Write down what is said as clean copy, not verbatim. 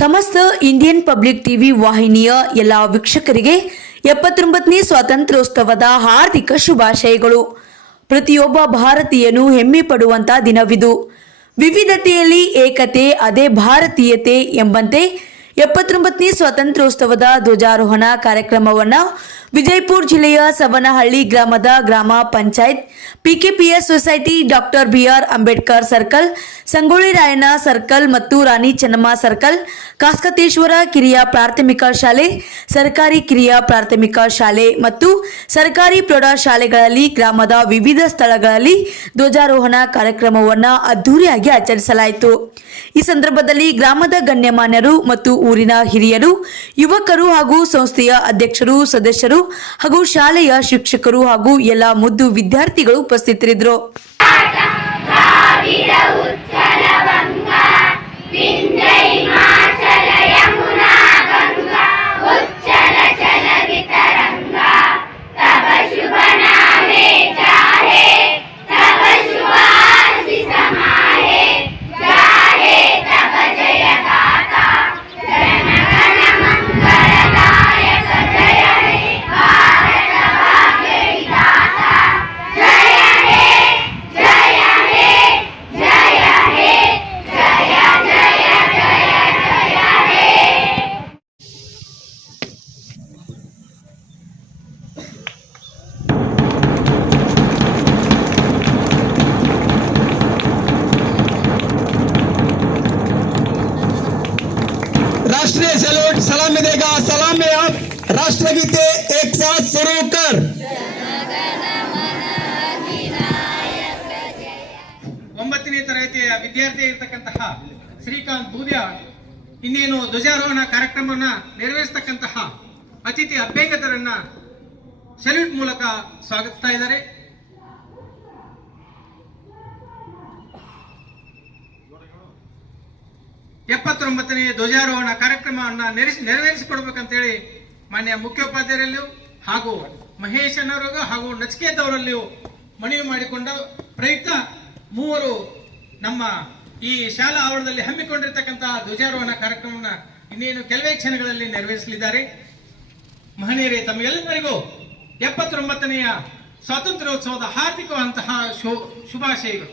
ಸಮಸ್ತ Indian public TV ವಾಹಿನಿಯ ಎಲ್ಲ ವೀಕ್ಷಕರಿಗೆ 79ನೇ ಸ್ವಾತಂತ್ರ್ಯೋತ್ಸವದ ಹಾರ್ದಿಕ ಶುಭಾಶಯಗಳು. ಪ್ರತಿಯೊಬ್ಬ ಭಾರತೀಯನು ಹೆಮ್ಮೆ ಪಡುವಂತ ದಿನವಿದು. ವಿವಿಧತೆಯಲ್ಲಿ ಏಕತೆ, ಅದೇ ಭಾರತೀಯತೆ ಎಂಬಂತೆ 79ನೇ ಸ್ವಾತಂತ್ರ್ಯೋತ್ಸವದ ಧ್ವಜಾರೋಹಣ ಕಾರ್ಯಕ್ರಮವನ್ನು ವಿಜಯಪುರ ಜಿಲ್ಲೆಯ ಸವನಹಳ್ಳಿ ಗ್ರಾಮದ ಗ್ರಾಮ panchayat PKPS society, doctor BR Ambedkar circle, Sangolli Rayanna circle ಮತ್ತು ರಾಣಿ ಚೆನ್ನಮ್ಮ ಸರ್ಕಲ್, ಕಾಸ್ಕತೇಶ್ವರ ಕಿರಿಯ ಪ್ರಾಥಮಿಕ ಶಾಲೆ, ಸರ್ಕಾರಿ ಕಿರಿಯ ಪ್ರಾಥಮಿಕ ಶಾಲೆ ಮತ್ತು ಸರ್ಕಾರಿ ಪ್ರೌಢಶಾಲೆಗಳಲ್ಲಿ ಗ್ರಾಮದ ವಿವಿಧ ಸ್ಥಳಗಳಲ್ಲಿ ಧ್ವಜಾರೋಹಣ ಕಾರ್ಯಕ್ರಮವನ್ನು ಅದ್ದೂರಿಯಾಗಿ ಆಚರಿಸಲಾಯಿತು. ಈ ಸಂದರ್ಭದಲ್ಲಿ ಗ್ರಾಮದ ಗಣ್ಯಮಾನ್ಯರು ಮತ್ತು ಊರಿನ ಹಿರಿಯರು, ಯುವಕರು ಹಾಗೂ ಸಂಸ್ಥೆಯ ಅಧ್ಯಕ್ಷರು, ಸದಸ್ಯರು ಹಾಗೂ ಶಾಲೆಯ ಶಿಕ್ಷಕರು ಹಾಗೂ ಎಲ್ಲ ಮುದ್ದು ವಿದ್ಯಾರ್ಥಿಗಳು ಉಪಸ್ಥಿತರಿದ್ದರು. राष्ट्रीय सैल्यूट सलामी देगा. सलाम में आप राष्ट्रगीते एक साथ शुरू कर. ಒಂಬತ್ತನೇ ತರಗತಿಯ ವಿದ್ಯಾರ್ಥಿ ಇರತಕ್ಕಂತಹ ಶ್ರೀಕಾಂತ್ ಬೂದ್ಯ ಇನ್ನೇನು ಧ್ವಜಾರೋಹಣ ಕಾರ್ಯಕ್ರಮವನ್ನು ನೆರವೇರಿಸತಕ್ಕಂತಹ ಅತಿಥಿ ಅಭ್ಯಂಗತರನ್ನ ಸಲ್ಯೂಟ್ ಮೂಲಕ ಸ್ವಾಗತಿಸ್ತಾ ಇದ್ದಾರೆ. ಎಪ್ಪತ್ತೊಂಬತ್ತನೇ ಧ್ವಜಾರೋಹಣ ಕಾರ್ಯಕ್ರಮವನ್ನು ನೆರವೇರಿಸಿಕೊಡ್ಬೇಕಂತೇಳಿ ಮಾನ್ಯ ಮುಖ್ಯೋಪಾಧ್ಯಾಯರಲ್ಲಿಯೂ ಹಾಗೂ ಮಹೇಶನವರಿಗೂ ಹಾಗೂ ನಚಿಕೇತ್ ಅವರಲ್ಲಿಯೂ ಮನವಿ ಮಾಡಿಕೊಂಡ ಪ್ರಯುಕ್ತ ಮೂವರು ನಮ್ಮ ಈ ಶಾಲಾ ಆವರಣದಲ್ಲಿ ಹಮ್ಮಿಕೊಂಡಿರ್ತಕ್ಕಂತಹ ಧ್ವಜಾರೋಹಣ ಕಾರ್ಯಕ್ರಮವನ್ನು ಇನ್ನೇನು ಕೆಲವೇ ಕ್ಷಣಗಳಲ್ಲಿ ನೆರವೇರಿಸಲಿದ್ದಾರೆ. ಮಹನೀಯರೇ, ತಮಗೆಲ್ಲರಿಗೂ 79ನೆಯ ಸ್ವಾತಂತ್ರ್ಯೋತ್ಸವದ ಹಾರ್ದಿಕವಾದಂತಹ ಶುಭಾಶಯಗಳು.